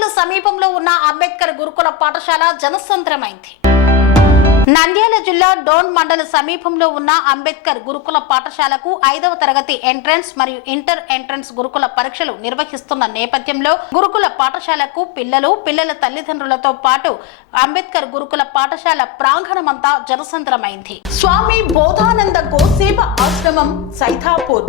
మండల సమీపంలో ఉన్న అంబేద్కర్ గురుకుల పాఠశాల జనసంద్రమైంది. నంద్యాల జిల్లా డోన్ మండల సమీపంలో ఉన్న అంబేద్కర్ గురుకుల పాఠశాలకు ఐదవ తరగతి ఎంట్రన్స్ మరియు ఇంటర్ ఎంట్రన్స్ గురుకుల పరీక్షలు నిర్వహిస్తున్న నేపథ్యంలో గురుకుల పాఠశాలకు పిల్లలు పిల్లల తల్లిదండ్రులతో పాటు అంబేద్కర్ గురుకుల పాఠశాల ప్రాంగణమంతా జనసంద్రమైంది. స్వామి బోధానంద గోసేవ ఆశ్రమం సైథాపూర్